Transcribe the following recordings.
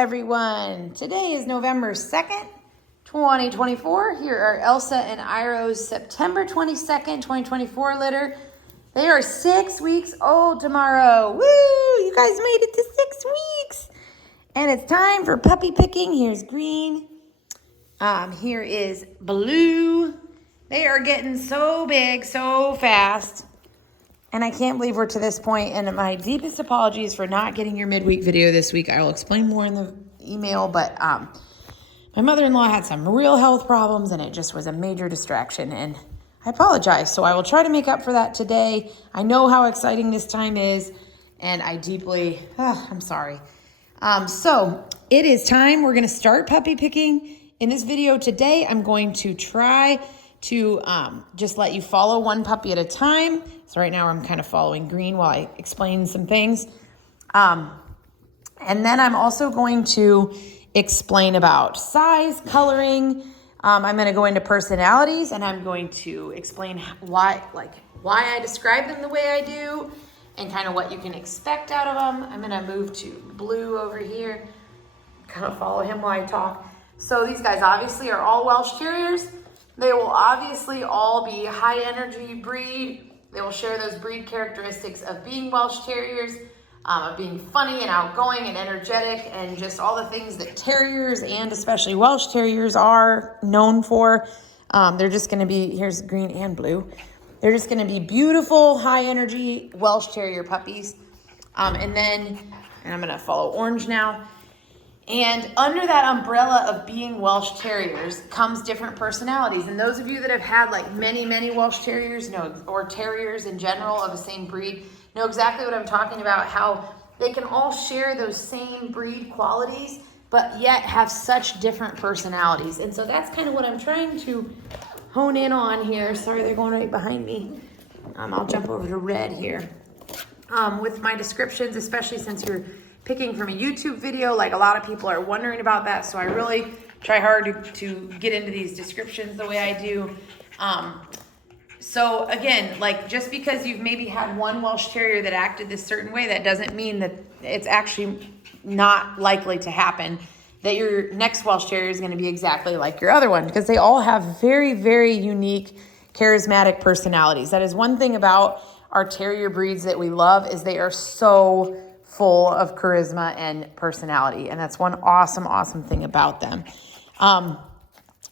everyone. Today is November 2nd, 2024. Here are Elsa and Iroh's September 22nd, 2024 litter. They are 6 weeks old tomorrow. Woo! You guys made it to 6 weeks. And it's time for puppy picking. Here's green. Here is blue. They are getting so big so fast. And I can't believe we're to this point. And my deepest apologies for not getting your midweek video this week. I will explain more in the email. But my mother-in-law had some real health problems, and it just was a major distraction. And I apologize. So I will try to make up for that today. I know how exciting this time is, and I deeply, I'm sorry. So it is time. We're going to start puppy picking. In this video today, I'm going to try to just let you follow one puppy at a time. So right now I'm kind of following green while I explain some things. And then I'm also going to explain about size, coloring. I'm going to go into personalities, and I'm going to explain why I describe them the way I do and kind of what you can expect out of them. I'm going to move to blue over here, kind of follow him while I talk. So these guys obviously are all Welsh Terriers. They will obviously all be high energy breed. They will share those breed characteristics of being Welsh Terriers, of being funny and outgoing and energetic, and just all the things that terriers and especially Welsh Terriers are known for. They're just going to be, here's green and blue. They're just going to be beautiful, high energy Welsh Terrier puppies. And I'm going to follow orange now. And under that umbrella of being Welsh Terriers comes different personalities. And those of you that have had like many Welsh Terriers or terriers in general of the same breed know exactly what I'm talking about, how they can all share those same breed qualities, but yet have such different personalities. And so that's kind of what I'm trying to hone in on here. Sorry, they're going right behind me. I'll jump over to red here. With my descriptions, especially since you're picking from a YouTube video, like a lot of people are wondering about that. So I really try hard to get into these descriptions the way I do. So again, like just because you've maybe had one Welsh Terrier that acted this certain way, that doesn't mean that it's actually not likely to happen that your next Welsh Terrier is going to be exactly like your other one, because they all have very unique, charismatic personalities. That is one thing about our terrier breeds that we love, is they are so full of charisma and personality. And that's one awesome thing about them.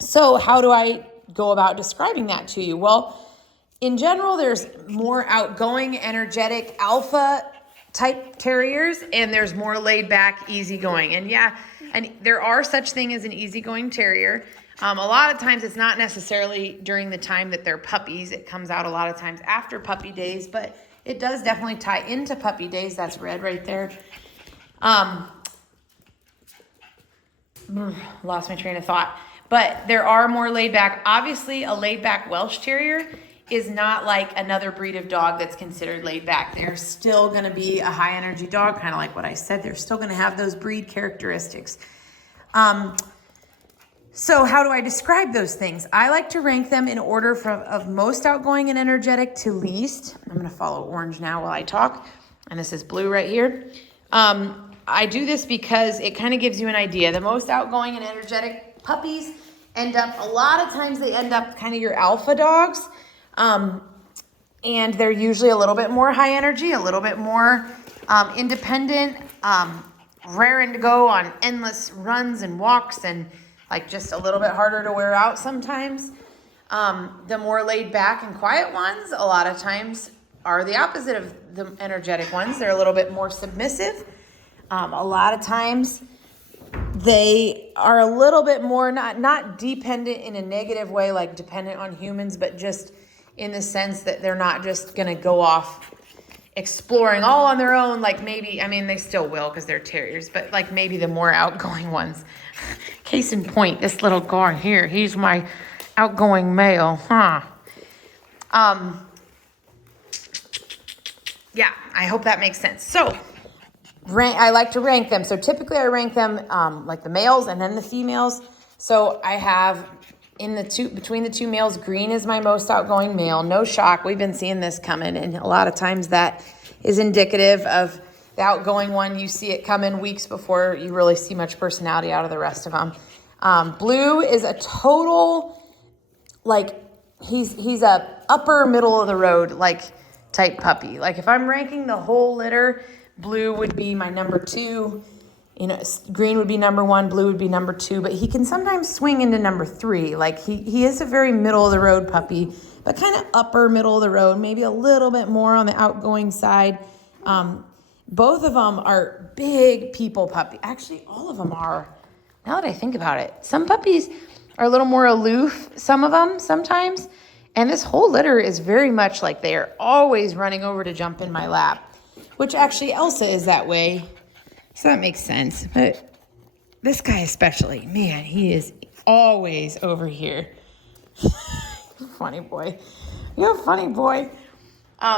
So how do I go about describing that to you? Well, in general, there's more outgoing, energetic, alpha type terriers, and there's more laid back, easygoing. And yeah, and there are such thing as an easygoing terrier. A lot of times it's not necessarily during the time that they're puppies. It comes out a lot of times after puppy days, but it does definitely tie into puppy days. That's red right there. Lost my train of thought. But there are more laid back. Obviously, a laid back Welsh Terrier is not like another breed of dog that's considered laid back. They're still going to be a high energy dog, kind of like what I said. They're still going to have those breed characteristics. So how do I describe those things? I like to rank them in order of most outgoing and energetic to least. I'm going to follow orange now while I talk. And this is blue right here. I do this because it kind of gives you an idea. The most outgoing and energetic puppies a lot of times they end up kind of your alpha dogs. And they're usually a little bit more high energy, a little bit more independent, raring to go on endless runs and walks, and like just a little bit harder to wear out sometimes. The more laid back and quiet ones a lot of times are the opposite of the energetic ones. They're a little bit more submissive. A lot of times they are a little bit more not dependent in a negative way, like dependent on humans, but just in the sense that they're not just going to go off exploring all on their own. Like maybe, I mean, they still will because they're terriers, but like maybe the more outgoing ones. Case in point, this little guy here, he's my outgoing male, huh? Yeah, I hope that makes sense. So I like to rank them. So typically I rank them like the males and then the females. So I have between the two males, green is my most outgoing male. No shock. We've been seeing this coming, and a lot of times that is indicative of The outgoing one, you see it come in weeks before you really see much personality out of the rest of them. Blue is a total, like, he's a upper middle of the road, like, type puppy. Like, if I'm ranking the whole litter, Blue would be my number 2. You know, green would be number 1, blue would be number 2, but he can sometimes swing into number 3. Like, he is a very middle of the road puppy, but kind of upper middle of the road, maybe a little bit more on the outgoing side. Both of them are big people puppy. Actually, all of them are, now that I think about it. Some puppies are a little more aloof, some of them sometimes. And this whole litter is very much like they are always running over to jump in my lap, which actually Elsa is that way. So that makes sense. But this guy especially, man, he is always over here. Funny boy. You're a funny boy.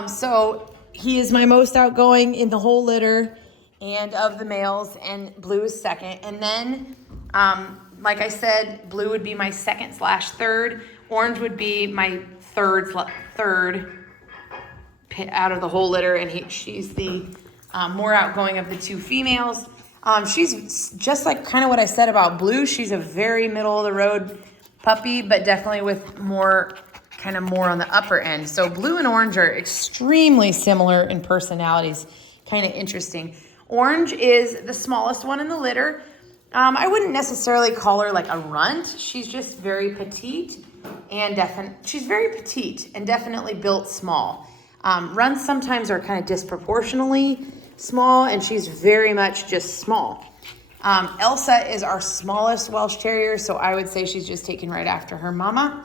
So he is my most outgoing in the whole litter and of the males, and Blue is second. And then, like I said, Blue would be my second/third. Orange would be my third out of the whole litter, and she's the more outgoing of the 2 females. She's just like kind of what I said about Blue. She's a very middle of the road puppy, but definitely with more on the upper end. So Blue and Orange are extremely similar in personalities. Kind of interesting. Orange is the smallest one in the litter. I wouldn't necessarily call her like a runt. She's just very petite and she's very petite and definitely built small. Runts sometimes are kind of disproportionately small, and she's very much just small. Elsa is our smallest Welsh Terrier, so I would say she's just taken right after her mama.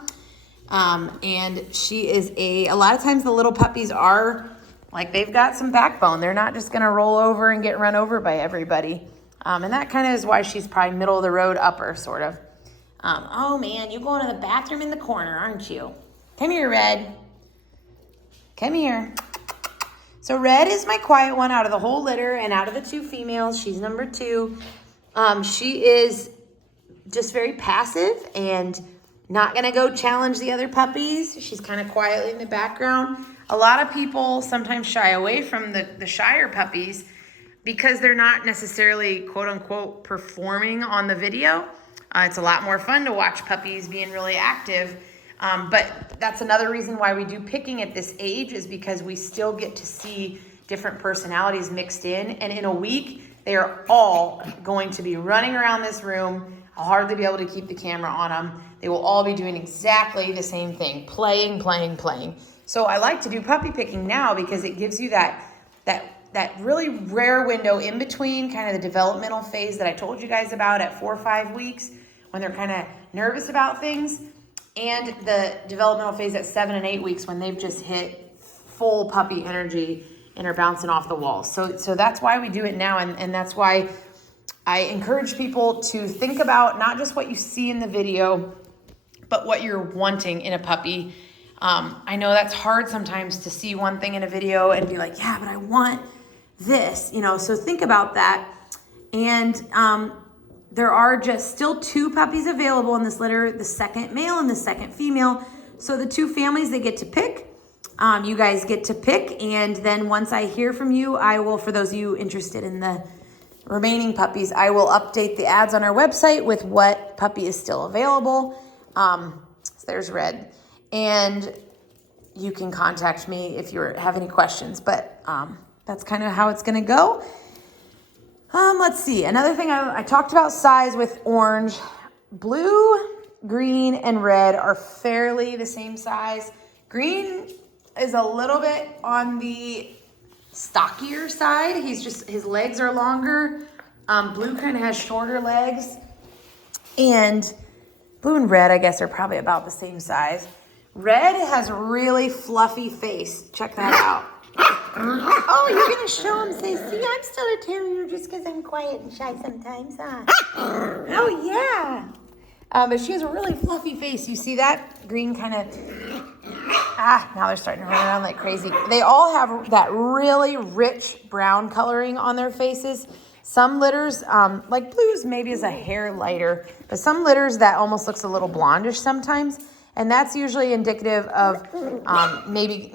And she is a lot of times the little puppies are, like, they've got some backbone. They're not just going to roll over and get run over by everybody. And that kind of is why she's probably middle of the road upper, sort of. Oh, man, you're going to the bathroom in the corner, aren't you? Come here, Red. Come here. So Red is my quiet one out of the whole litter, and out of the 2 females, she's number 2. She is just very passive and not going to go challenge the other puppies. She's kind of quietly in the background. A lot of people sometimes shy away from the shyer puppies because they're not necessarily, quote unquote, performing on the video. It's a lot more fun to watch puppies being really active. But that's another reason why we do picking at this age, is because we still get to see different personalities mixed in. And in a week, they are all going to be running around this room. I'll hardly be able to keep the camera on them. They will all be doing exactly the same thing, playing. So I like to do puppy picking now because it gives you that really rare window in between kind of the developmental phase that I told you guys about at 4 or 5 weeks, when they're kind of nervous about things, and the developmental phase at 7 and 8 weeks when they've just hit full puppy energy and are bouncing off the walls. So that's why we do it now, and that's why I encourage people to think about not just what you see in the video, but what you're wanting in a puppy. I know that's hard sometimes to see one thing in a video and be like, yeah, but I want this, so think about that. And there are just still 2 puppies available in this litter, the second male and the second female. So the 2 families, they get to pick. You guys get to pick, and then once I hear from you, I will, for those of you interested in the remaining puppies, I will update the ads on our website with what puppy is still available. So there's Red. And you can contact me if you have any questions, but that's kind of how it's going to go. Let's see. Another thing, I talked about size with Orange. Blue, green, and Red are fairly the same size. Green is a little bit on the stockier side. His legs are longer. Blue kind of has shorter legs. And Blue and Red, I guess, are probably about the same size. Red has a really fluffy face. Check that out. Oh, you're going to show him, say, see, I'm still a terrier just because I'm quiet and shy sometimes, huh? Oh, yeah. But she has a really fluffy face. You see that? Green kind of, now they're starting to run around like crazy. They all have that really rich brown coloring on their faces. Some litters, like Blue's maybe is a hair lighter, but some litters that almost looks a little blondish sometimes. And that's usually indicative of maybe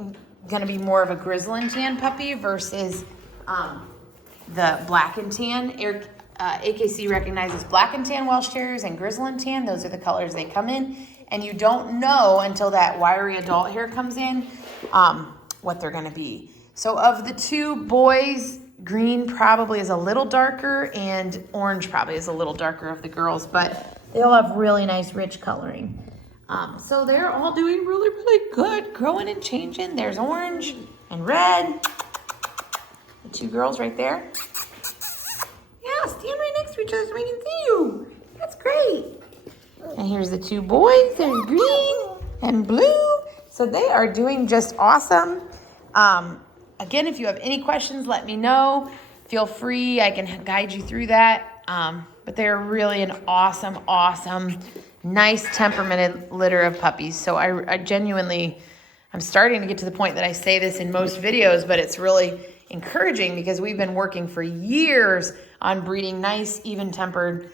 going to be more of a grizzly tan puppy versus the black and tan. AKC recognizes black and tan Welsh Terriers and grizzle and tan. Those are the colors they come in. And you don't know until that wiry adult hair comes in what they're gonna be. So of the two boys, green probably is a little darker and orange probably is a little darker of the girls, but they all have really nice rich coloring. So they're all doing really, really good, growing and changing. There's orange and red. The two girls right there. Yeah, stand right next to each other so we can see you. That's great. And here's the two boys. There's green and blue. So they are doing just awesome. Again, if you have any questions, let me know. Feel free. I can guide you through that. But they're really an awesome, awesome, nice temperamented litter of puppies. So I genuinely, I'm starting to get to the point that I say this in most videos, but it's really encouraging because we've been working for years on breeding nice, even-tempered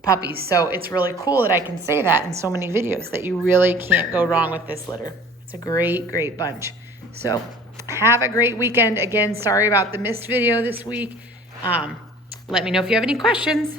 puppies. So it's really cool that I can say that in so many videos, that you really can't go wrong with this litter. It's a great, great bunch. So have a great weekend. Again, sorry about the missed video this week. Let me know if you have any questions.